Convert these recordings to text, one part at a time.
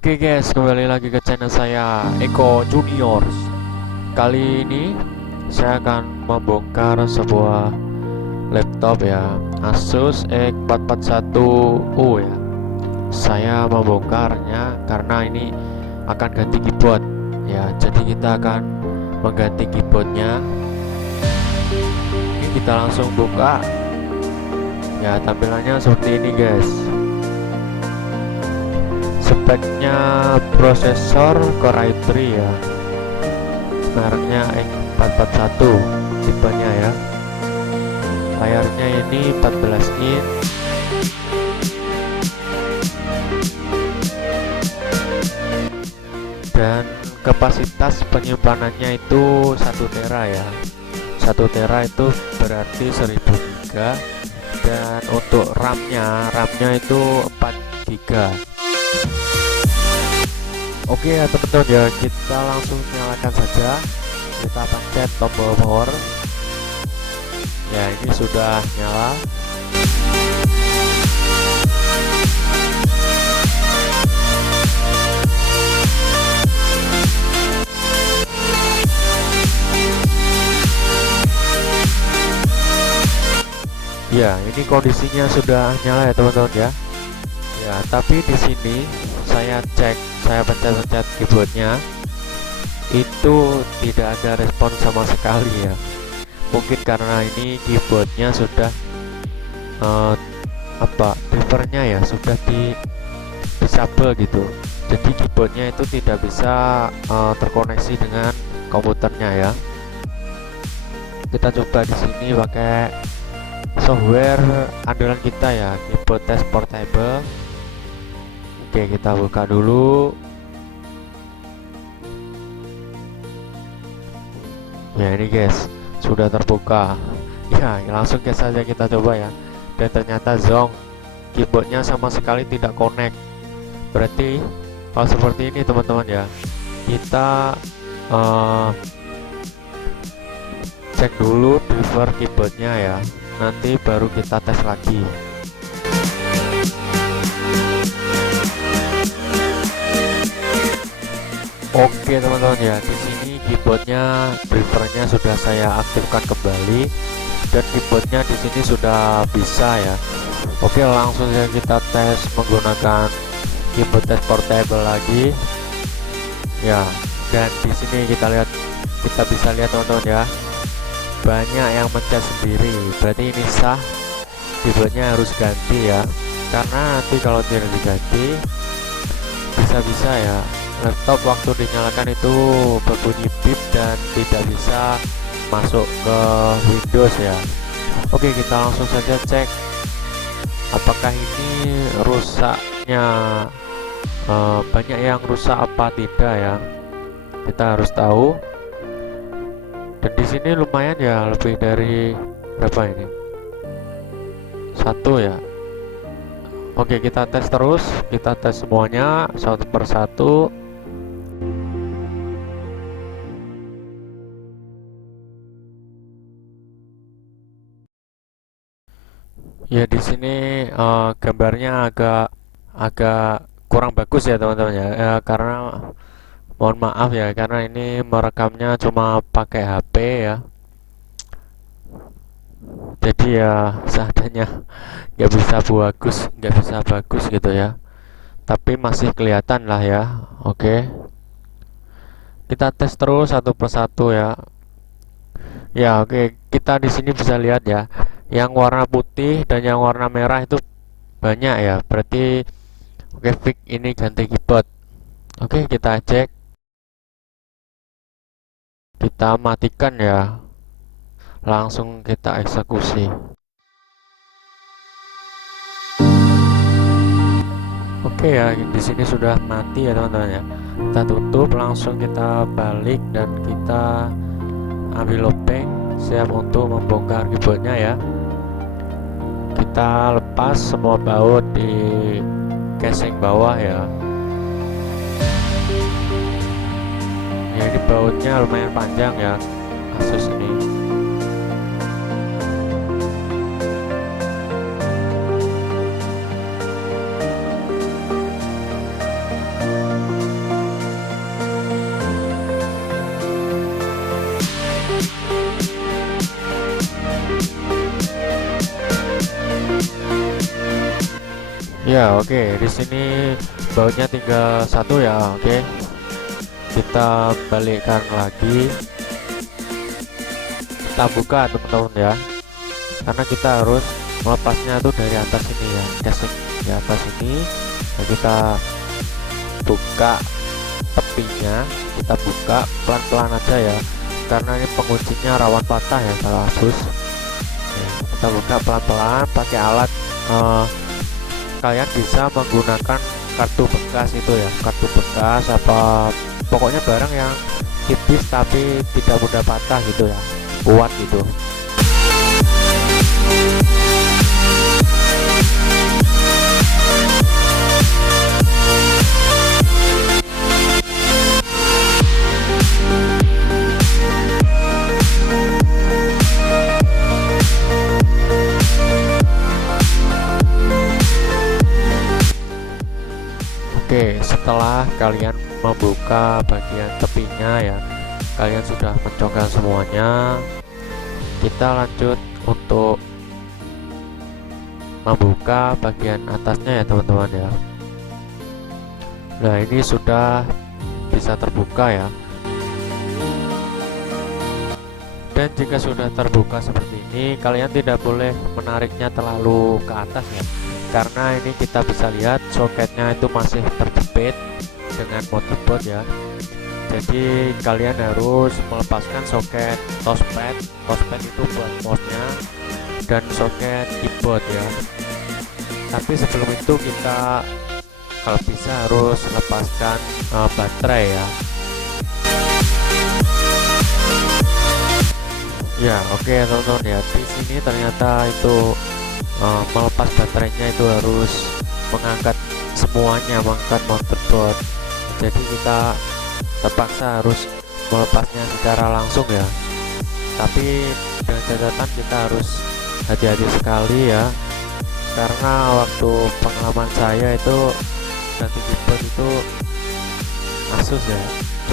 Oke guys, kembali lagi ke channel saya Eko Juniors. Kali ini saya akan membongkar sebuah laptop ya, Asus X441U ya. Saya membongkarnya karena ini akan ganti keyboard ya. Jadi kita akan mengganti keyboardnya. Ini kita langsung buka. Ya, tampilannya seperti ini guys. Speknya prosesor Core i3 ya, mereknya X441 tipenya ya. Layarnya ini 14 in, dan kapasitas penyimpanannya itu 1 tera ya. 1 tera itu berarti 1000 giga, dan untuk RAM-nya itu 4 giga. Oke ya teman-teman ya, kita langsung nyalakan saja. Kita pencet tombol power. Ya, ini sudah nyala. Ya, ini kondisinya sudah nyala ya teman-teman ya. Ya, tapi di sini saya pencet-pencet keyboardnya, itu tidak ada respon sama sekali ya. Mungkin karena ini keyboardnya sudah drivernya ya sudah di disable gitu. Jadi keyboardnya itu tidak bisa terkoneksi dengan komputernya ya. Kita coba di sini pakai software andalan kita ya, keyboard test portable. Oke, kita buka dulu. Ya, ini guys, sudah terbuka. Ya, langsung saja kita coba ya. Dan ternyata zonk, keyboardnya sama sekali tidak connect. Berarti kalau seperti ini teman-teman ya, kita cek dulu driver keyboardnya ya, nanti baru kita tes lagi. Oke teman-teman ya, di sini keyboardnya drivernya sudah saya aktifkan kembali, dan keyboardnya di sini sudah bisa ya. Oke, langsung saja kita tes menggunakan keyboard test portable lagi. Ya, dan di sini kita bisa lihat teman-teman ya, banyak yang mencet sendiri. Berarti ini sah, keyboardnya harus ganti ya, karena nanti kalau tidak diganti bisa-bisa ya laptop waktu dinyalakan itu berbunyi beep dan tidak bisa masuk ke Windows ya. Oke, kita langsung saja cek apakah ini rusaknya banyak yang rusak apa tidak ya. Kita harus tahu. Dan di sini lumayan ya, lebih dari berapa ini? 1 ya. Oke, kita tes terus, kita tes semuanya satu persatu. Ya, di sini gambarnya agak kurang bagus ya teman-teman ya. Karena mohon maaf ya, karena ini merekamnya cuma pakai HP ya. Jadi ya seadanya, nggak bisa bagus gitu ya. Tapi masih kelihatan lah ya. Oke, kita tes terus satu persatu ya. Ya, oke, kita di sini bisa lihat ya, yang warna putih dan yang warna merah itu banyak ya. Berarti oke, fix ini ganti keyboard. Oke, kita cek, kita matikan ya, langsung kita eksekusi. Oke ya, di sini sudah mati ya teman-teman ya. Kita tutup, langsung kita balik dan kita ambil lobeng, siap untuk membongkar keyboardnya ya. Kita lepas semua baut di casing bawah ya. Ya, ini bautnya lumayan panjang ya, Asus ini. Ya, oke. Di sini bautnya tinggal satu ya. Oke, kita balikkan lagi, kita buka teman-teman ya, karena kita harus melepasnya tuh dari atas ini ya, casing di atas ini. Nah, kita buka tepinya, kita buka pelan-pelan aja ya, karena ini penguncinya rawan patah ya kalau Asus. Kita buka pelan-pelan pakai alat. Kalian bisa menggunakan kartu bekas itu ya, kartu bekas apa pokoknya barang yang tipis tapi tidak mudah patah gitu ya, kuat gitu. Oke, setelah kalian membuka bagian tepinya ya, kalian sudah mencongkel semuanya. Kita lanjut untuk membuka bagian atasnya ya teman-teman ya. Nah, ini sudah bisa terbuka ya. Dan jika sudah terbuka seperti ini, kalian tidak boleh menariknya terlalu ke atas ya, karena ini kita bisa lihat soketnya itu masih terjepit dengan motherboard ya. Jadi kalian harus melepaskan soket touchpad itu buat mouse-nya, dan soket keyboard ya. Tapi sebelum itu kita kalau bisa harus lepaskan baterai ya. Ya, oke teman-teman ya. Di sini ternyata itu melepas baterainya itu harus mengangkat semuanya, mengangkat motherboard. Jadi kita terpaksa harus melepasnya secara langsung ya. Tapi dengan catatan kita harus hati-hati sekali ya, karena waktu pengalaman saya itu ganti keyboard itu Asus ya,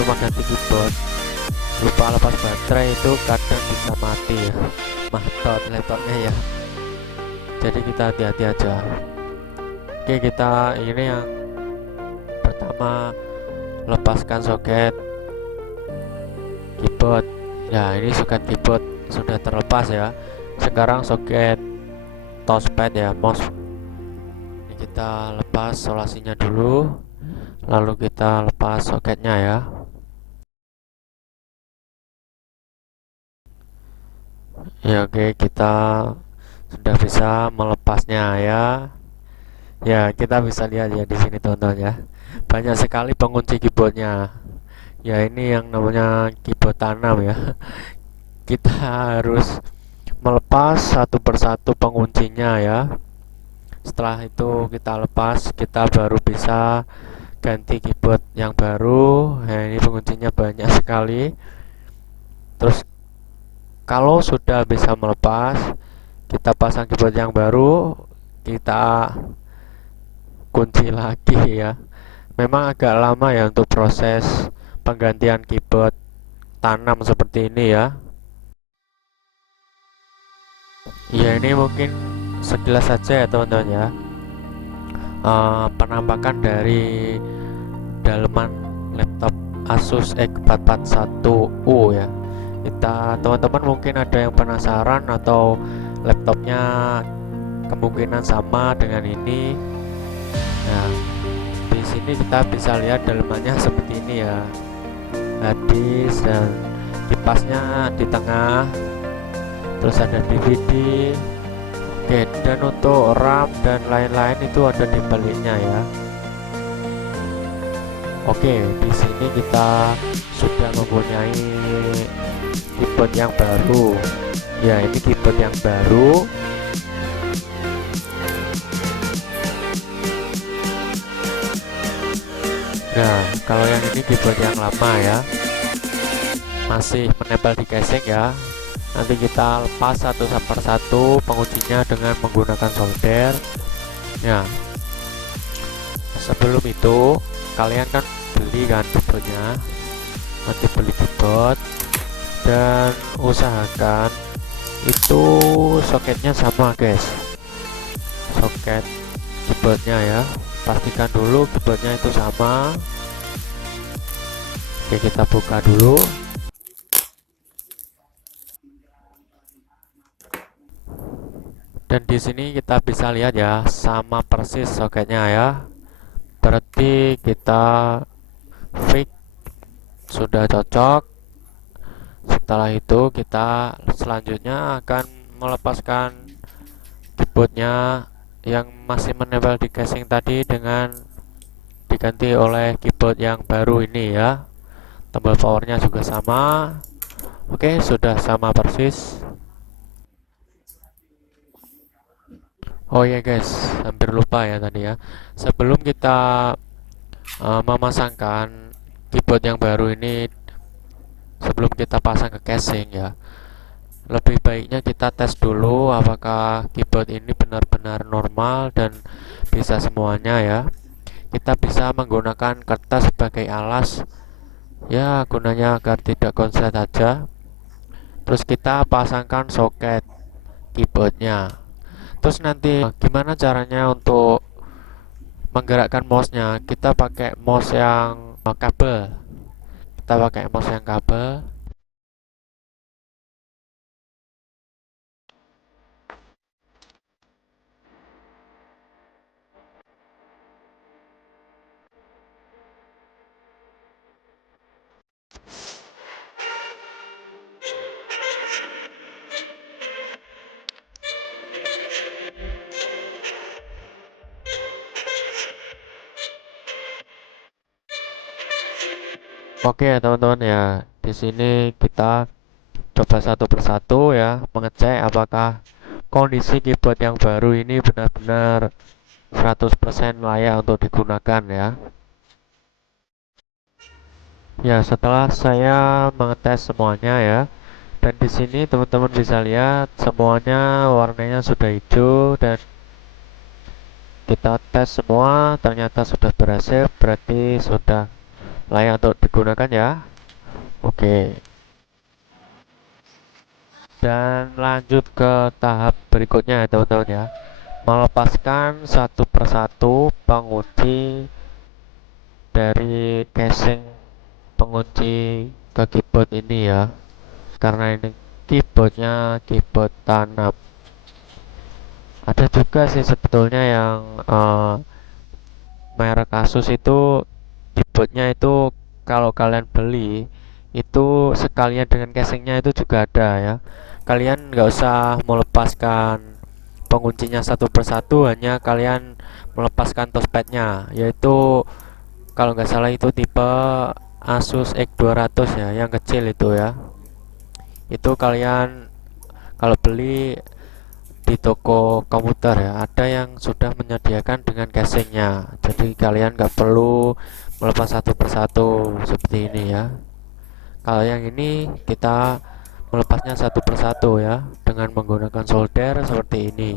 cuma ganti keyboard lupa lepas baterai itu kadang bisa mati ya, matot laptopnya ya. Jadi kita hati-hati aja. Oke, kita ini yang pertama lepaskan soket keyboard ya. Ini soket keyboard sudah terlepas ya. Sekarang soket touchpad ya, mouse, ini kita lepas solasinya dulu, lalu kita lepas soketnya ya. Ya, oke, kita sudah bisa melepasnya ya. Ya, kita bisa lihat ya di sini teman-teman ya, banyak sekali pengunci keyboardnya ya. Ini yang namanya keyboard tanam ya. Kita harus melepas satu persatu penguncinya ya. Setelah itu kita lepas, kita baru bisa ganti keyboard yang baru. Nah, ini penguncinya banyak sekali. Terus kalau sudah bisa melepas, kita pasang keyboard yang baru, kita kunci lagi ya. Memang agak lama ya untuk proses penggantian keyboard tanam seperti ini ya. Ya, ini mungkin sekilas saja ya teman-teman ya, penampakan dari dalaman laptop Asus X441U ya. Kita teman-teman mungkin ada yang penasaran atau laptopnya kemungkinan sama dengan ini. Nah, di sini kita bisa lihat dalamannya seperti ini ya, hadis dan kipasnya di tengah, terus ada DVD. Oke, dan untuk RAM dan lain-lain itu ada di baliknya ya. Oke, di sini kita sudah mempunyai keyboard yang baru ya. Ini keyboard yang baru. Nah, kalau yang ini keyboard yang lama ya, masih menempel di casing ya. Nanti kita lepas satu per satu penguncinya dengan menggunakan solder ya. Sebelum itu kalian kan beli kan keyboardnya, nanti beli keyboard, dan usahakan itu soketnya sama guys, soket keyboardnya ya. Pastikan dulu keyboardnya itu sama. Oke, kita buka dulu. Dan di sini kita bisa lihat ya, sama persis soketnya ya. Berarti kita fix sudah cocok. Setelah itu kita selanjutnya akan melepaskan keyboardnya yang masih menempel di casing tadi dengan diganti oleh keyboard yang baru ini ya. Tombol powernya juga sama. Oke, sudah sama persis. Oh ya guys, hampir lupa ya tadi ya. Sebelum kita memasangkan keyboard yang baru ini, sebelum kita pasang ke casing ya, lebih baiknya kita tes dulu apakah keyboard ini benar-benar normal dan bisa semuanya ya. Kita bisa menggunakan kertas sebagai alas ya, gunanya agar tidak konslet aja. Terus kita pasangkan soket keyboardnya. Terus nanti gimana caranya untuk menggerakkan mouse-nya? Kita pakai mouse yang kabel. Kita pakai mouse yang kabel. Oke ya teman-teman ya. Di sini kita coba satu persatu ya, mengecek apakah kondisi keyboard yang baru ini benar-benar 100% layak untuk digunakan ya. Ya, setelah saya mengetes semuanya ya, dan di sini teman-teman bisa lihat semuanya warnanya sudah hijau dan kita tes semua ternyata sudah berhasil, berarti sudah layak untuk digunakan ya. Oke. Dan lanjut ke tahap berikutnya ya teman-teman ya. Melepaskan satu persatu pengunci dari casing pengunci ke keyboard ini ya. Karena ini keyboardnya keyboard tanam. Ada juga sih sebetulnya yang merek Asus itu keyboardnya itu kalau kalian beli itu sekalian dengan casingnya itu juga ada ya. Kalian nggak usah melepaskan penguncinya satu persatu, hanya kalian melepaskan touchpadnya, yaitu kalau nggak salah itu tipe Asus X200 ya, yang kecil itu ya. Itu kalian kalau beli di toko komputer ya, ada yang sudah menyediakan dengan casingnya, jadi kalian nggak perlu melepas satu persatu seperti ini ya. Kalau yang ini kita melepasnya satu persatu ya, dengan menggunakan solder seperti ini.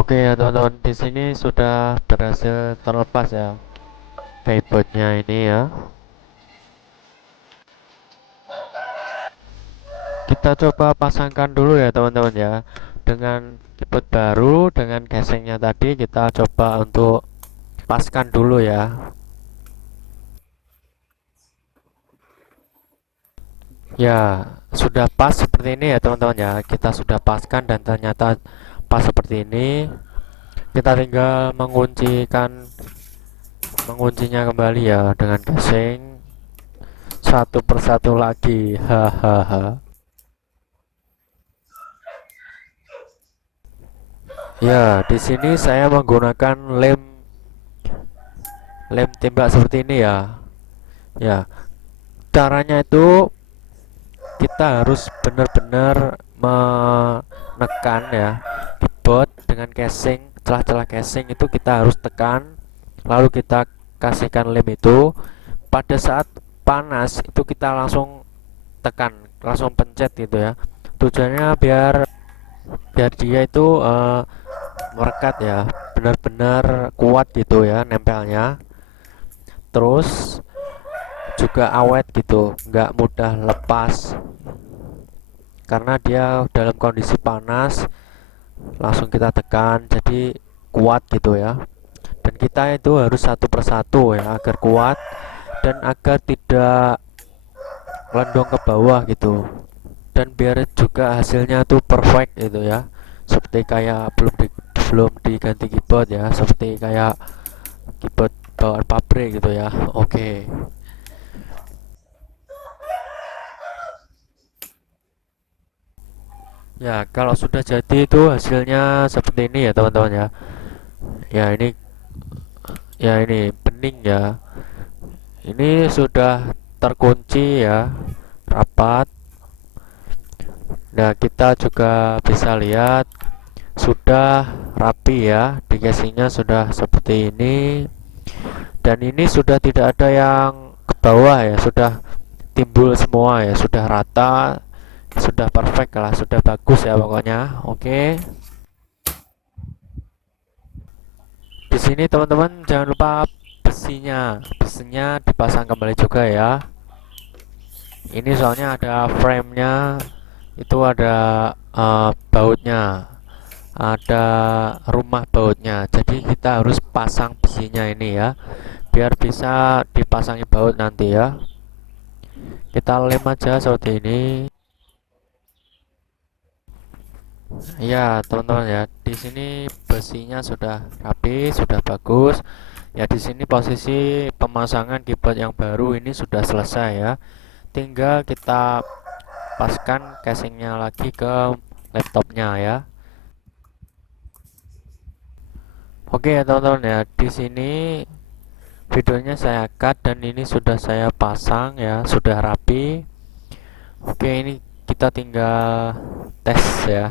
Oke ya teman-teman, di sini sudah berhasil terlepas ya keyboardnya ini ya. Kita coba pasangkan dulu ya teman-teman ya, dengan keyboard baru dengan casingnya tadi. Kita coba untuk paskan dulu ya. Ya, sudah pas seperti ini ya teman-teman ya. Kita sudah paskan dan ternyata pas seperti ini. Kita tinggal menguncinya kembali ya dengan casing satu persatu lagi. Hahaha. Ya, di sini saya menggunakan lem tembak seperti ini ya. Ya, caranya itu kita harus benar-benar menekan ya keyboard dengan casing, celah-celah casing itu kita harus tekan, lalu kita kasihkan lem itu. Pada saat panas itu kita langsung tekan, langsung pencet gitu ya. Tujuannya biar biar dia itu merekat ya, benar-benar kuat gitu ya nempelnya, terus juga awet gitu, nggak mudah lepas karena dia dalam kondisi panas. Langsung kita tekan jadi kuat gitu ya, dan kita itu harus satu persatu ya agar kuat dan agar tidak melendong ke bawah gitu, dan biar juga hasilnya tuh perfect gitu ya, seperti kayak belum diganti keyboard ya, seperti kayak keyboard bawaan pabrik gitu ya. Oke. Ya, kalau sudah jadi itu hasilnya seperti ini ya teman-teman ya. Ya ini bening ya. Ini sudah terkunci ya, rapat. Nah, kita juga bisa lihat sudah rapi ya, di casingnya sudah seperti ini. Dan ini sudah tidak ada yang ke bawah ya, sudah timbul semua ya, sudah rata, sudah perfect lah, sudah bagus ya pokoknya. Oke. Di sini teman-teman jangan lupa besinya dipasang kembali juga ya. Ini soalnya ada frame-nya, itu ada bautnya, ada rumah bautnya. Jadi kita harus pasang besinya ini ya, biar bisa dipasangi baut nanti ya. Kita lem aja seperti ini. Ya, teman-teman ya, di sini besinya sudah rapi, sudah bagus. Ya, di sini posisi pemasangan keyboard yang baru ini sudah selesai ya. Tinggal kita paskan casingnya lagi ke laptopnya ya. Oke ya teman-teman ya, di sini videonya saya cut dan ini sudah saya pasang ya, sudah rapi. Oke, ini kita tinggal tes ya.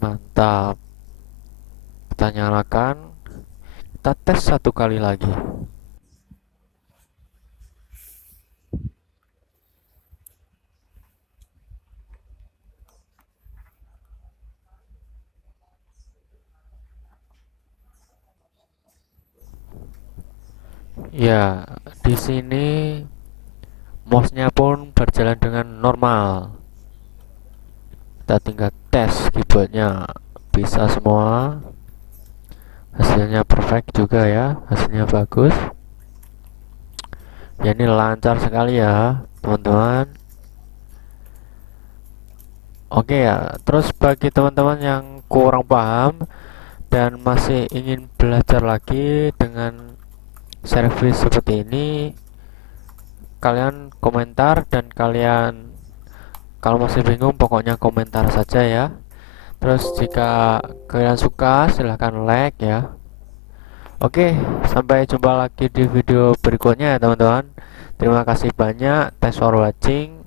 Mantap. Kita nyalakan, kita tes satu kali lagi. Ya, di sini mouse-nya pun berjalan dengan normal. Kita tinggal tes keyboardnya, bisa semua. Hasilnya perfect juga ya, hasilnya bagus. Ya, ini lancar sekali ya teman-teman. Oke ya, terus bagi teman-teman yang kurang paham dan masih ingin belajar lagi dengan servis seperti ini, kalian komentar, dan kalian kalau masih bingung pokoknya komentar saja ya. Terus jika kalian suka silahkan like ya. Oke, sampai jumpa lagi di video berikutnya ya teman-teman. Terima kasih banyak, thanks for watching.